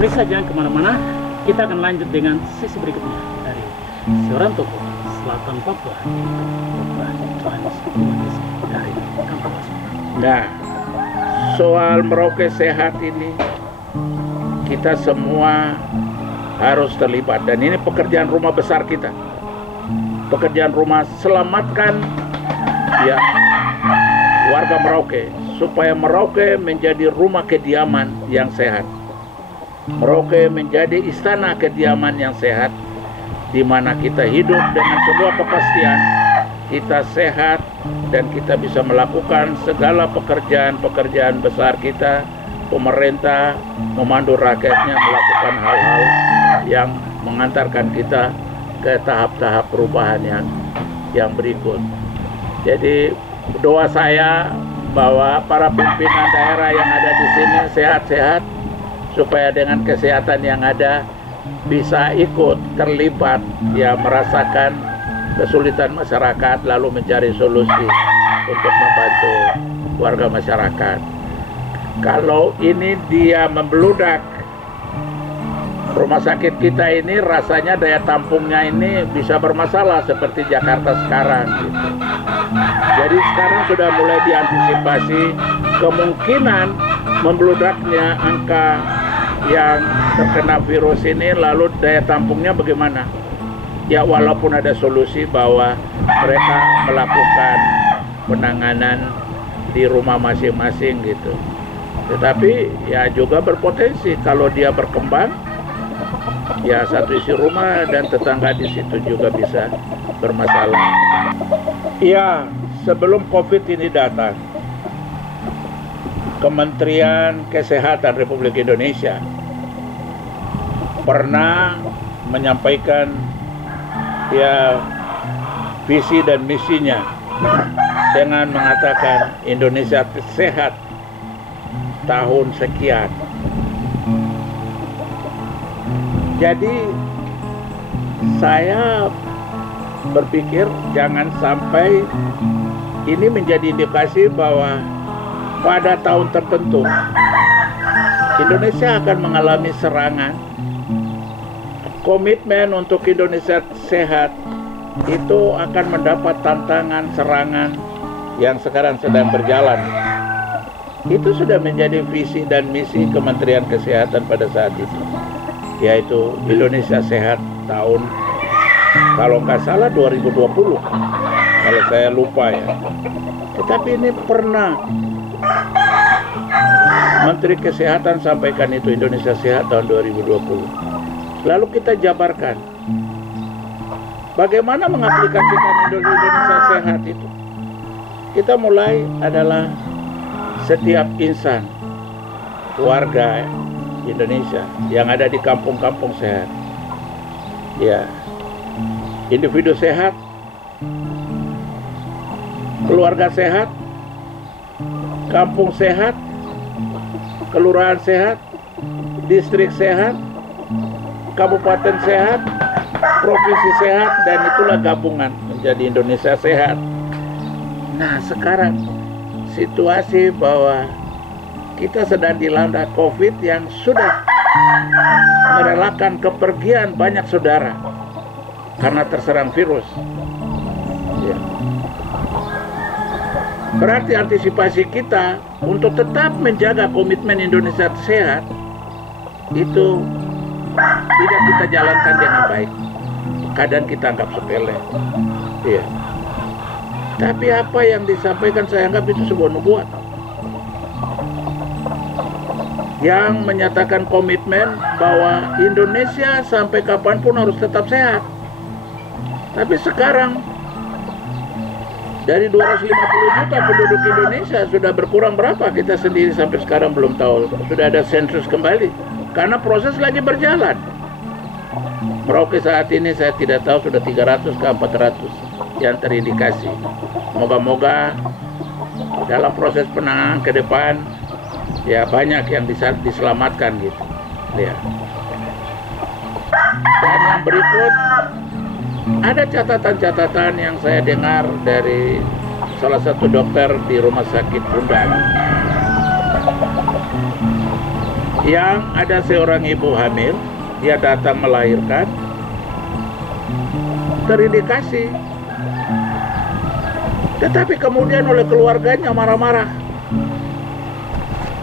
Pemirsa jangan kemana-mana, kita akan lanjut dengan sesi berikutnya dari Sorantoko, Selatan Papua, Johannes dari Kampung Asmat. Nah, soal Merauke sehat ini kita semua harus terlibat, dan ini pekerjaan rumah besar kita. Pekerjaan rumah selamatkan ya warga Merauke supaya Merauke menjadi rumah kediaman yang sehat. Merauke menjadi istana kediaman yang sehat, di mana kita hidup dengan sebuah kepastian kita sehat dan kita bisa melakukan segala pekerjaan-pekerjaan besar kita. Pemerintah memandu rakyatnya melakukan hal-hal yang mengantarkan kita ke tahap-tahap perubahan yang berikut. Jadi doa saya bahwa para pimpinan daerah yang ada di sini sehat-sehat, supaya dengan kesehatan yang ada bisa ikut terlibat ya, merasakan kesulitan masyarakat lalu mencari solusi untuk membantu warga masyarakat. Kalau ini dia membludak, rumah sakit kita ini rasanya daya tampungnya ini bisa bermasalah seperti Jakarta sekarang gitu. Jadi sekarang sudah mulai diantisipasi kemungkinan membludaknya angka yang terkena virus ini, lalu daya tampungnya bagaimana? Ya walaupun ada solusi bahwa mereka melakukan penanganan di rumah masing-masing gitu. Tetapi ya juga berpotensi kalau dia berkembang, ya satu isi rumah dan tetangga di situ juga bisa bermasalah. Ya, sebelum COVID ini datang, Kementerian Kesehatan Republik Indonesia pernah menyampaikan ya visi dan misinya dengan mengatakan Indonesia sehat tahun sekian. Jadi saya berpikir jangan sampai ini menjadi indikasi bahwa pada tahun tertentu Indonesia akan mengalami serangan. Komitmen untuk Indonesia sehat itu akan mendapat tantangan serangan yang sekarang sedang berjalan. Itu sudah menjadi visi dan misi Kementerian Kesehatan pada saat itu, yaitu Indonesia sehat tahun, kalau nggak salah 2020, kalau saya lupa ya. Tetapi ini pernah Menteri Kesehatan sampaikan itu Indonesia sehat tahun 2020. Lalu kita jabarkan bagaimana mengaplikasikan Indonesia sehat itu. Kita mulai adalah setiap insan warga Indonesia yang ada di kampung-kampung sehat. Ya, individu sehat, keluarga sehat, kampung sehat, kelurahan sehat, distrik sehat, kabupaten sehat, provinsi sehat, dan itulah gabungan menjadi Indonesia sehat. Nah, sekarang situasi bahwa kita sedang dilanda COVID yang sudah merelakan kepergian banyak saudara karena terserang virus. Ya. Berarti antisipasi kita untuk tetap menjaga komitmen Indonesia sehat itu tidak kita jalankan dengan baik. Kadang kita anggap sepele. Iya. Tapi apa yang disampaikan saya anggap itu sebuah nubuat yang menyatakan komitmen bahwa Indonesia sampai kapanpun harus tetap sehat. Tapi sekarang dari 250 juta penduduk Indonesia sudah berkurang berapa? Kita sendiri sampai sekarang belum tahu. Sudah ada sensus kembali karena proses lagi berjalan. Merauke saat ini saya tidak tahu sudah 300 ke 400 yang terindikasi. Moga-moga dalam proses penanganan ke depan ya banyak yang bisa diselamatkan gitu. Ya. Dan yang berikut ada catatan-catatan yang saya dengar dari salah satu dokter di Rumah Sakit Bunda. yang ada seorang ibu hamil, dia datang melahirkan, terindikasi, tetapi kemudian oleh keluarganya marah-marah.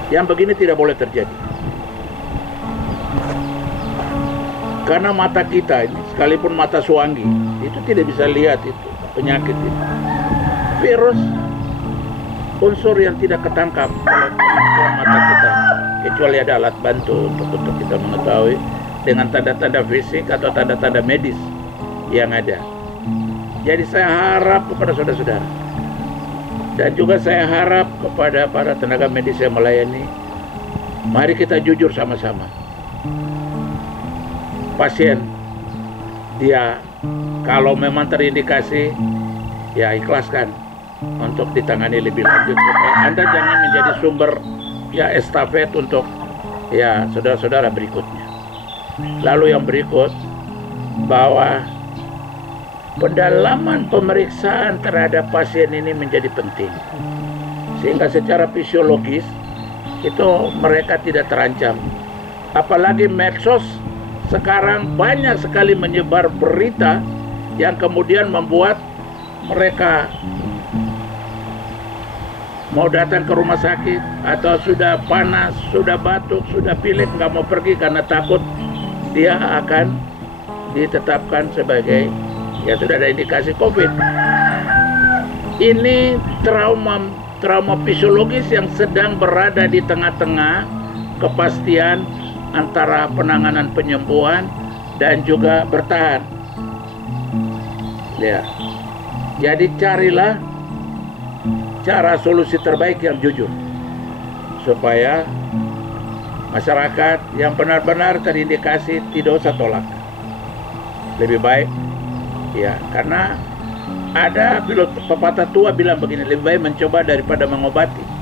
Yang begini tidak boleh terjadi. Karena mata kita ini, sekalipun mata suanggi, itu tidak bisa lihat itu penyakit itu. Virus, unsur yang tidak ketangkap oleh kemampuan mata kita, kecuali ada alat bantu untuk kita mengetahui dengan tanda-tanda fisik atau tanda-tanda medis yang ada. Jadi saya harap kepada saudara-saudara, dan juga saya harap kepada para tenaga medis yang melayani, mari kita jujur sama-sama. Pasien, dia kalau memang terindikasi, ya ikhlaskan untuk ditangani lebih lanjut, supaya Anda jangan menjadi sumber ya estafet untuk ya saudara-saudara berikutnya. Lalu yang berikut, bahwa pendalaman pemeriksaan terhadap pasien ini menjadi penting, sehingga secara fisiologis itu mereka tidak terancam. Apalagi medsos sekarang banyak sekali menyebar berita yang kemudian membuat mereka mau datang ke rumah sakit, atau sudah panas, sudah batuk, sudah pilek, nggak mau pergi karena takut dia akan ditetapkan sebagai ya sudah ada indikasi COVID. Ini trauma fisiologis yang sedang berada di tengah-tengah kepastian antara penanganan penyembuhan dan juga bertahan. Ya. Jadi carilah cara solusi terbaik yang jujur, supaya masyarakat yang benar-benar terindikasi tidak usah tolak. Lebih baik ya, karena ada pepatah tua bilang begini, lebih baik mencoba daripada mengobati.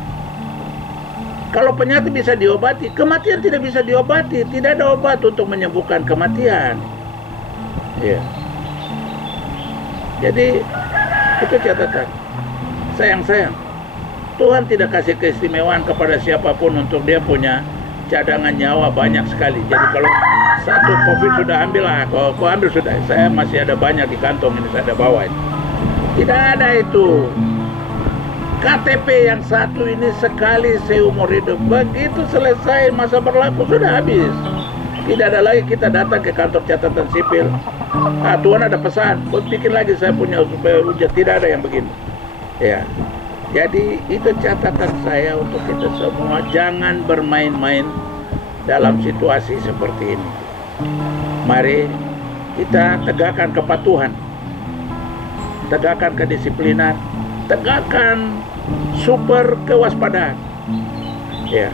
Kalau penyakit bisa diobati, kematian tidak bisa diobati. Tidak ada obat untuk menyembuhkan kematian. Ya. Jadi itu catatan. Sayang, Tuhan tidak kasih keistimewaan kepada siapapun untuk dia punya cadangan nyawa banyak sekali. Jadi kalau satu COVID sudah ambil lah, kau ambil sudah. Saya masih ada banyak di kantong ini, saya ada bawa ini. Tidak ada itu. KTP yang satu ini sekali seumur hidup. Begitu selesai masa berlaku sudah habis. Tidak ada lagi kita datang ke kantor catatan sipil. Tuhan ada pesan, bikin lagi saya punya supaya hujat. Tidak ada yang begini. Ya. Jadi itu catatan saya untuk kita semua, jangan bermain-main dalam situasi seperti ini. Mari kita tegakkan kepatuhan, tegakkan kedisiplinan, tegakkan super kewaspadaan, ya,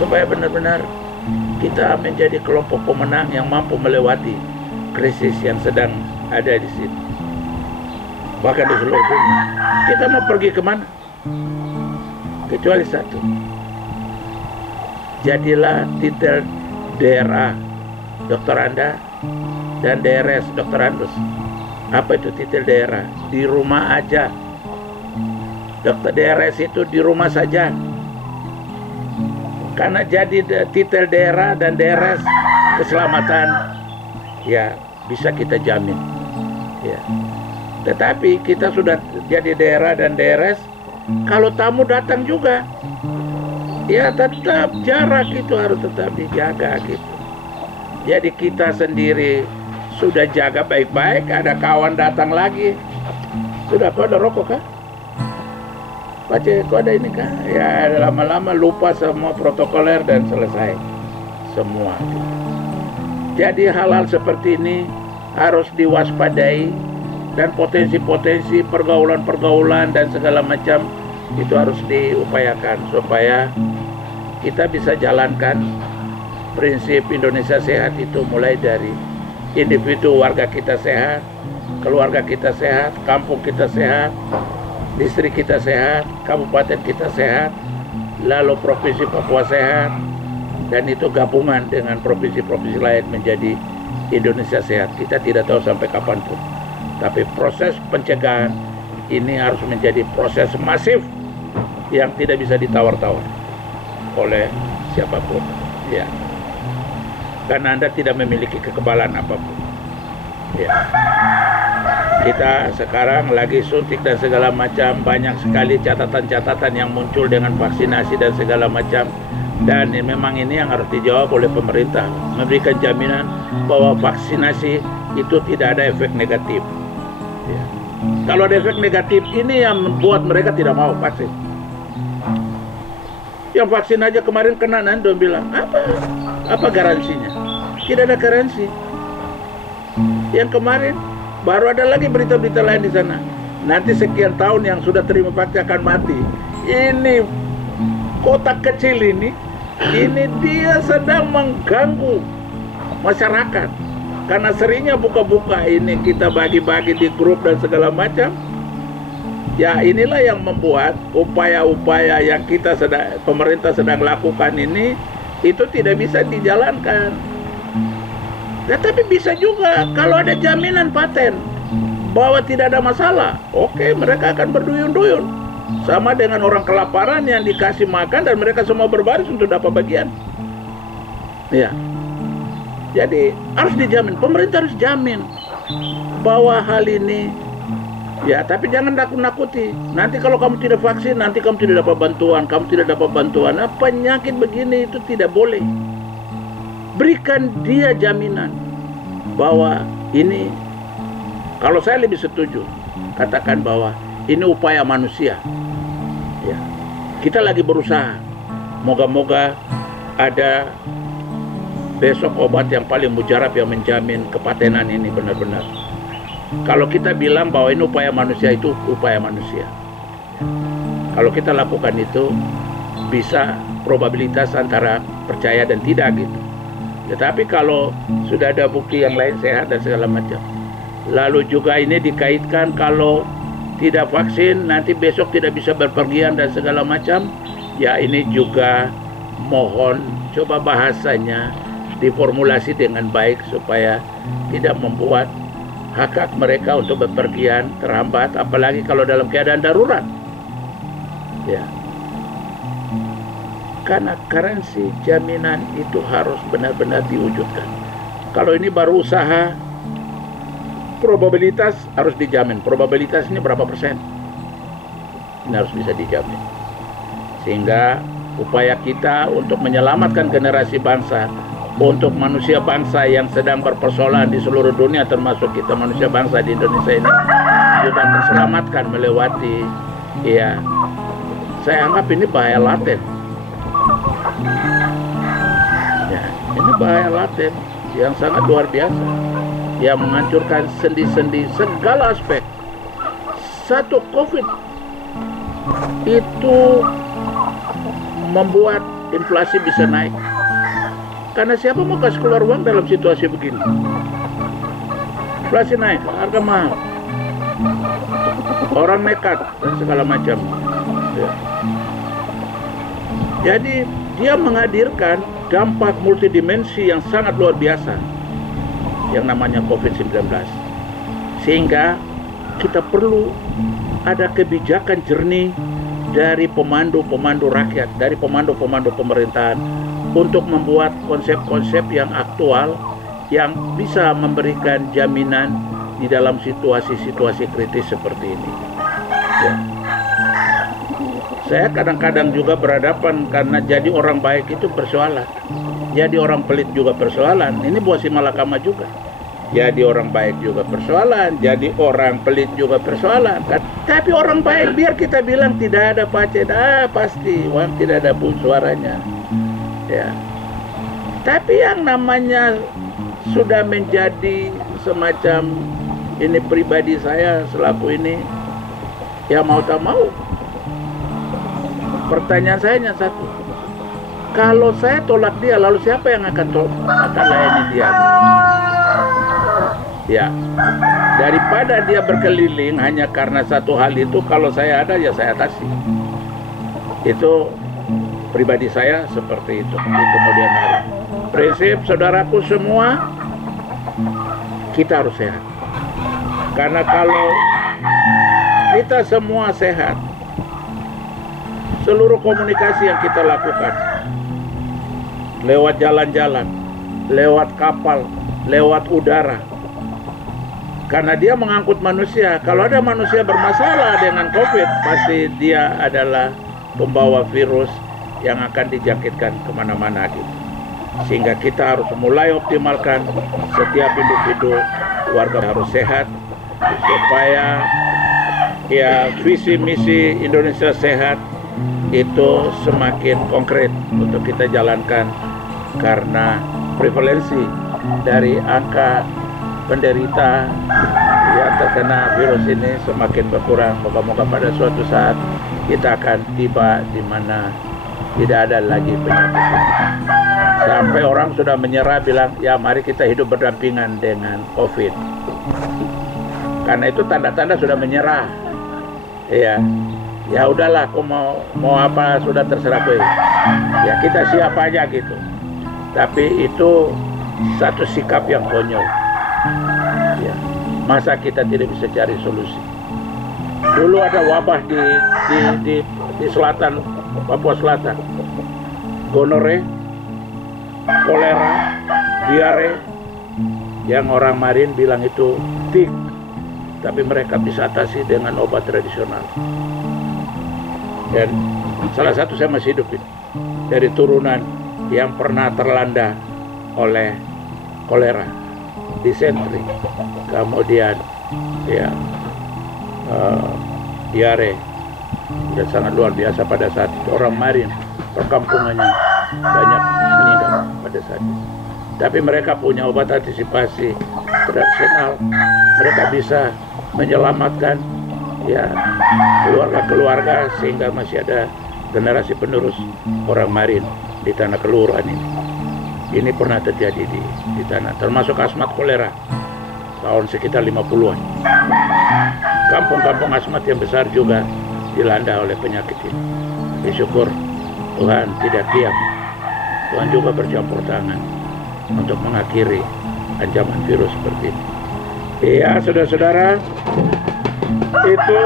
supaya benar-benar kita menjadi kelompok pemenang yang mampu melewati krisis yang sedang ada di sini, bahkan di seluruh dunia. Kita mau pergi kemana? Kecuali satu, jadilah titel DRA Dr. Anda dan DRS Dr. Andus. Apa itu titel daerah? Di rumah aja. Dokter DRS itu di rumah saja. Karena jadi titel daerah dan DRS, keselamatan ya bisa kita jamin. Ya. Tetapi kita sudah jadi daerah dan DRS, kalau tamu datang juga, ya tetap jarak itu harus tetap dijaga gitu. Jadi kita sendiri sudah jaga baik-baik, ada kawan datang lagi. Sudah, kau ada rokok kah? Baca, kau ada ini kah? Ya, lama-lama lupa semua protokoler dan selesai semua. Jadi hal-hal seperti ini harus diwaspadai, dan potensi-potensi pergaulan-pergaulan dan segala macam itu harus diupayakan supaya kita bisa jalankan prinsip Indonesia Sehat itu mulai dari individu, warga kita sehat, keluarga kita sehat, kampung kita sehat, distrik kita sehat, kabupaten kita sehat, lalu provinsi Papua sehat, dan itu gabungan dengan provinsi-provinsi lain menjadi Indonesia Sehat. Kita tidak tahu sampai kapanpun, tapi proses pencegahan ini harus menjadi proses masif yang tidak bisa ditawar-tawar oleh siapapun, ya. Karena Anda tidak memiliki kekebalan apapun, ya. Kita sekarang lagi suntik dan segala macam, banyak sekali catatan-catatan yang muncul dengan vaksinasi dan segala macam. Dan memang ini yang harus dijawab oleh pemerintah, memberikan jaminan bahwa vaksinasi itu tidak ada efek negatif, ya. Kalau ada efek negatif, ini yang membuat mereka tidak mau vaksin. Yang vaksin aja kemarin kena, nanti bilang apa garansinya? Tidak ada garansi. Yang kemarin baru ada lagi berita-berita lain di sana. Nanti sekian tahun yang sudah terima vaksin akan mati. Ini kota kecil ini dia sedang mengganggu masyarakat. Karena seringnya buka-buka ini kita bagi-bagi di grup dan segala macam. Ya inilah yang membuat upaya-upaya yang pemerintah sedang lakukan ini itu tidak bisa dijalankan. Ya, tapi bisa juga kalau ada jaminan paten bahwa tidak ada masalah. Oke, mereka akan berduyun-duyun. Sama dengan orang kelaparan yang dikasih makan dan mereka semua berbaris untuk dapat bagian. Ya. Jadi harus dijamin, pemerintah harus jamin bahwa hal ini, ya, tapi jangan nakut-nakuti. Nanti kalau kamu tidak vaksin, nanti kamu tidak dapat bantuan, Nah, penyakit begini itu tidak boleh. Berikan dia jaminan bahwa ini, kalau saya lebih setuju, katakan bahwa ini upaya manusia. Ya, kita lagi berusaha, moga-moga ada besok obat yang paling mujarab yang menjamin kepatenan ini benar-benar. Kalau kita bilang bahwa ini upaya manusia, itu upaya manusia. Kalau kita lakukan itu, bisa probabilitas antara percaya dan tidak gitu. Tetapi kalau sudah ada bukti yang lain sehat dan segala macam, lalu juga ini dikaitkan kalau tidak vaksin nanti besok tidak bisa berpergian dan segala macam, ya ini juga mohon coba bahasanya diformulasi dengan baik supaya tidak membuat hak mereka untuk bepergian terhambat, apalagi kalau dalam keadaan darurat. Ya. Karena garansi jaminan itu harus benar-benar diwujudkan. Kalau ini baru usaha, probabilitas harus dijamin. Probabilitas ini berapa persen? Ini harus bisa dijamin. Sehingga upaya kita untuk menyelamatkan generasi bangsa, untuk manusia bangsa yang sedang berpersoalan di seluruh dunia, termasuk kita manusia bangsa di Indonesia ini, juga terselamatkan melewati, ya, saya anggap ini bahaya laten. Ya, ini bahaya laten yang sangat luar biasa, yang menghancurkan sendi-sendi segala aspek. Satu COVID itu membuat inflasi bisa naik. Karena siapa mau kasih keluar uang dalam situasi begini? Inflasi naik, harga mahal, orang nekat dan segala macam. Ya. Jadi dia menghadirkan dampak multidimensi yang sangat luar biasa yang namanya COVID-19. Sehingga kita perlu ada kebijakan jernih dari pemandu-pemandu rakyat, dari pemandu-pemandu pemerintahan, untuk membuat konsep-konsep yang aktual yang bisa memberikan jaminan di dalam situasi-situasi kritis seperti ini. Ya. Saya kadang-kadang juga berhadapan karena jadi orang baik itu persoalan, jadi orang pelit juga persoalan. Ini buah si malakama juga. Jadi orang baik juga persoalan, jadi orang pelit juga persoalan. Tapi orang baik biar kita bilang tidak ada pacet, pasti uang tidak ada pun suaranya. Ya. Tapi yang namanya sudah menjadi semacam ini pribadi saya selaku ini, ya mau tak mau. Pertanyaan saya hanya satu. Kalau saya tolak dia, lalu siapa yang akan layani dia? Ya, daripada dia berkeliling hanya karena satu hal itu, kalau saya ada ya saya atasi. Itu pribadi saya seperti itu di kemudian hari. Prinsip saudaraku semua, kita harus sehat. Karena kalau kita semua sehat, seluruh komunikasi yang kita lakukan lewat jalan-jalan, lewat kapal, lewat udara. Karena dia mengangkut manusia. Kalau ada manusia bermasalah dengan COVID, pasti dia adalah pembawa virus yang akan dijangkitkan kemana-mana gitu. Sehingga kita harus mulai optimalkan setiap individu, warga harus sehat, supaya ya visi misi Indonesia sehat itu semakin konkret untuk kita jalankan, karena prevalensi dari angka penderita yang terkena virus ini semakin berkurang. Moga-moga pada suatu saat kita akan tiba di mana tidak ada lagi penyakit ini. Sampai orang sudah menyerah bilang, ya mari kita hidup berdampingan dengan COVID. Karena itu tanda-tanda sudah menyerah. Iya, ya udahlah, aku mau apa sudah terserah gue. Ya kita siap aja gitu. Tapi itu satu sikap yang konyol. Ya, masa kita tidak bisa cari solusi? Dulu ada wabah di selatan Papua Selatan, gonore, kolera, diare, yang orang Marin bilang itu tik, tapi mereka bisa atasi dengan obat tradisional. Dan salah satu saya masih hidup ini, dari turunan yang pernah terlanda oleh kolera, disentri, kemudian ya diare, dan sangat luar biasa pada saat itu. Orang Marin perkampungannya banyak meninggal pada saat itu. Tapi mereka punya obat antisipasi tradisional. Mereka bisa menyelamatkan ya keluarga-keluarga sehingga masih ada generasi penerus orang Marin di tanah kelurahan ini. Ini pernah terjadi di tanah, termasuk asmat kolera tahun sekitar 50-an. Kampung-kampung asmat yang besar juga dilanda oleh penyakit ini. Disyukur Tuhan tidak diam. Tuhan juga bercampur tangan untuk mengakhiri ancaman virus seperti ini. Iya, saudara-saudara, itu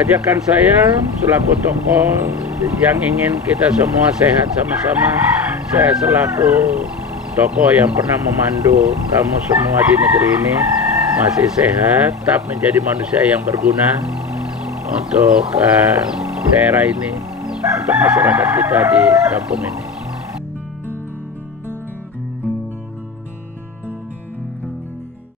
ajakan saya selaku tokoh yang ingin kita semua sehat sama-sama. Saya selaku tokoh yang pernah memandu kamu semua di negeri ini masih sehat, tetap menjadi manusia yang berguna untuk daerah ini, untuk masyarakat kita di kampung ini.